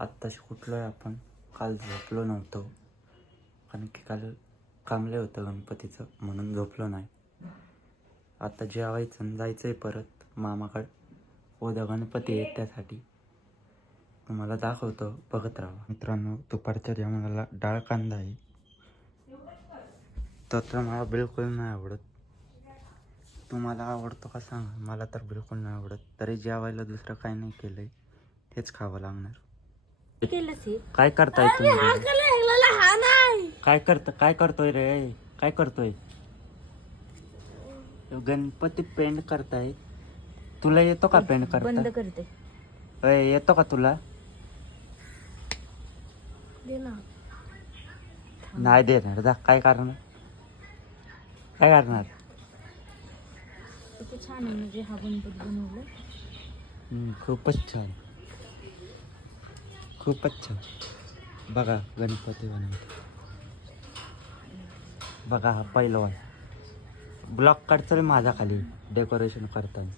आत्ताशी कुठलोय आपण. काल झोपलो नव्हतो कारण की काल कामले होतं गणपतीचं म्हणून झोपलो नाही. आता जेवायचं आणि जायचं आहे परत मामाकडं. उद्या गणपती आहे त्यासाठी तुम्हाला दाखवतो, बघत राहा मित्रांनो. दुपारच्या जेवणाला डाळ कांदा आहे. तो तर मला बिलकुल नाही आवडत. तुम्हाला आवडतो का सांगा. मला तर बिलकुल नाही आवडत. तरी जेवायला दुसरं काही नाही केलंय, हेच खावं लागणार. काय करताय तुम्ही? काय करतोय रे? काय करतोय? गणपती पेंट करताय. तुला येतो का पेंट करता? बंद करते. येतो का तुला? नाही देणार. जा. काय करणार? काय करणार? छान आहे म्हणजे हा गणपती बनवलं. खूपच छान, खूपच छान. बघा गणपती बनवतो. बघा हा पहिलवान. ब्लॉक काढचं रे माझ्या खाली डेकोरेशन करताना.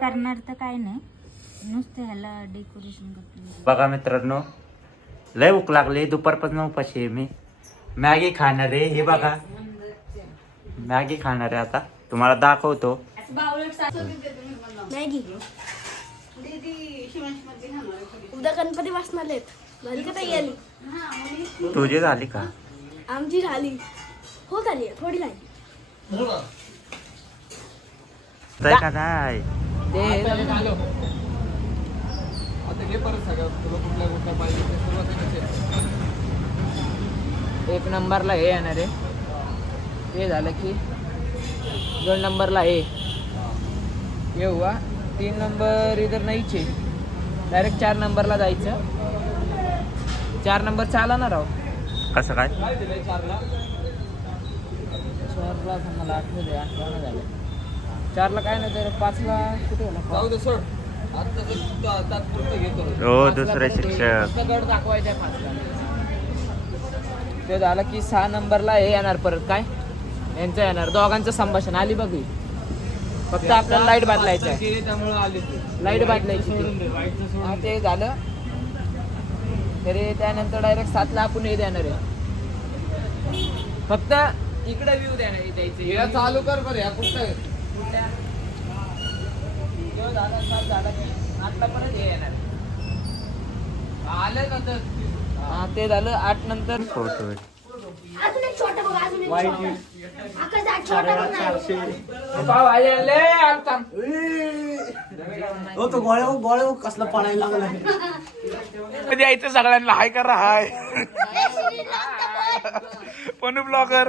करणार तर काय नाही, नुसते ह्याला डेकोरेशन करतो. बघा मित्रांनो, लय भूक लागली. दुपारपासून उपाशी आहे मी. मॅगी खाणार आहे. हे बघा मॅगी खाणार आहे. आता तुम्हाला दाखवतो मॅगी. उद्या गणपती बसणार आहेत. झाली का तयारी? तुझी झाली का? आमची झाली. हो झाली, थोडी झाली. काय का नाही एक नंबरला हे येणार आहे. ते झालं की 2 नंबरला हे येऊ. 3 नंबर इधर नाहीच आहे. डायरेक्ट 4 नंबरला जायचं. 4 नंबर चाला ना राव. कसं काय? 4ला मला आठवलं 8 झालं. 4ला काय नाही तर 5ला कुठे होणार? हो, दुसरे शिक्षक. गड दाखवायचा 5ला. ते झालं की 6 नंबरला हे येणार परत. काय यांचं येणार, दोघांचं संभाषण. आली बघ, फक्त आपल्याला लाईट बदलायचं आहे. लाईट बदलायची ते झालं. तरी त्यानंतर डायरेक्ट 7ला आपण हे देणार आहे. फक्त इकडे व्ह्यू द्यायचं. चालू कर बरं. या कुठं झालं 7 झाला की 8ला परत हे येणार आलं का तर. हा, ते झालं 8 नंतर फोटो पाव आले कसला पडायला लागला. यायचं सगळ्यांना हाय करा. हाय पण ब्लॉगर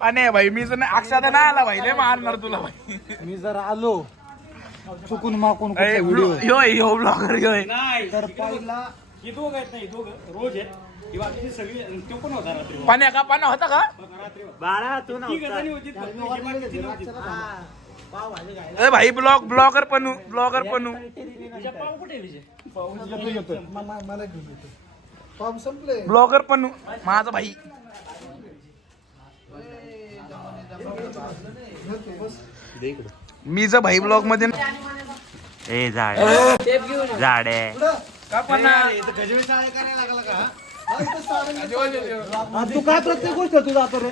आणि भाई मी जर अक्षादा नाही आला भाई लय मारणार तुला भाई. मी जर आलो चुकून माकून व्हिडिओ यो ब्लॉगर योय तर पहिला हे दोघं आहेत. नाही दोघं रोज आहेत. ही बाकीची सगळी तो पण होता रात्री. पाण्या का पाण्या होता का? रात्री बाळा तू ती गजाली होती. ए भाई ब्लॉगर पनू पाव कुठे विजय? मला घेऊन येतो. पाव संपले. ब्लॉगर पनू माझा भाई. मी जर भाई ब्लॉग मध्ये ए झाड झाड आहे का पन्ना तू काय प्रत्येक गोष्ट तू जातो रे?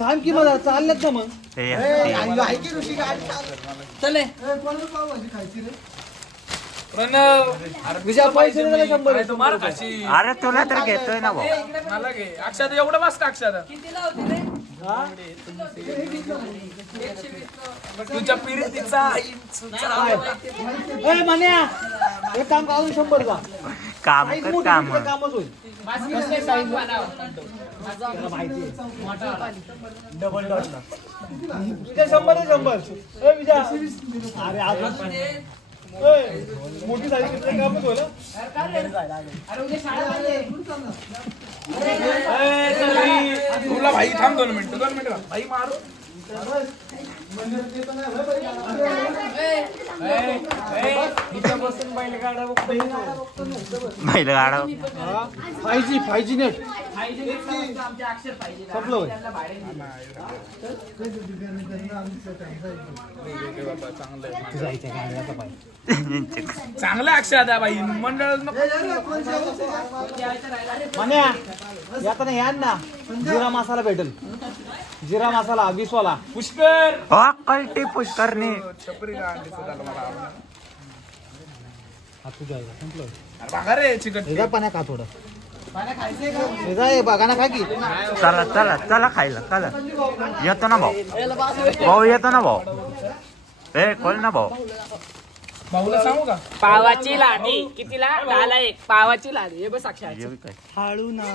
थांब की मला चाललेत ना मग. चले विजय पैसे दिले 100. अरे तुला तर घेतोय ना भाऊ. मला घे अक्षादा एवढं बसतं अक्षादा. तुझ्या पिढीचा मन्या एक काम अजून 100 का काम कर काम. कामच होईल. डबल डॉटला विजय 100 ए विजय. अरे अजून मोठी साईज कामच होईल. तुला भाई थांब 2 मिनिटं भाई मारू. बसून बैलगाडा बैलगाडा फायजी नेट चांगलं अक्षदा बाई मंडळ मान्या यात नाही यान ना जिरा मसाला भेटेल जिरा मसाला 20 वाला पुष्कर हो कल्टी पुष्करणी छपरी का अंडी सुद्धा मला हा तुझ्या आईला संपलं अरे बघा रे चिकन हे पाण्या खा थोडं हे जाय बघा खा की चला चला चला खायला चला येतो ना भाऊ भाऊ येतो ना भाऊ ए खोल ना भाऊ भाऊला सांगू का पावाची लादी कितीला 10 ला 1 पावाची लादी हे बघ साक्षात ये काय हाळू ना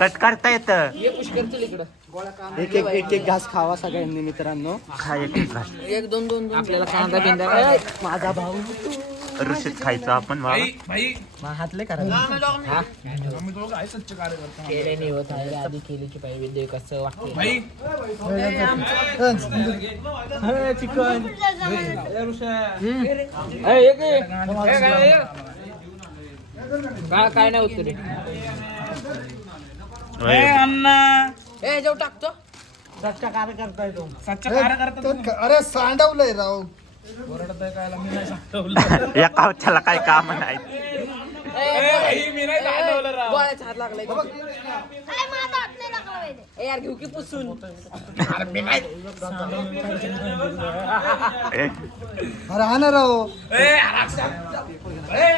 कट करता येत हे पुष्कर चल इकडं एक घास खावा सगळ्यांनी मित्रांनो खा एक घास 1 2 2 आपल्याला कांदा बिंदा माझा भाऊ ऋषीत खायचं आपण बाबा भाई हातले करा आम्ही दोघं आहे सच्चे कार्यकर्ता केले नाही होत आहे आधी केली की पाहिजे देव कसं वाटतं भाई चिकन काय नाही होत रे ए अण्णा ए जाऊ टाकतो सच्चा कार्यकर्ता आहे तो सच्चा कार्यकर्ता अरे सांडवलंय राव ओरडत आहे काय मी नाही सांगतो या कावच्याला काय काम नाही भाई मी नाही दाखवलं राव गोळ्याचा हात लागलाय ए यार घेऊ की पुसून ए, अरे हा ना राव ए अक्षय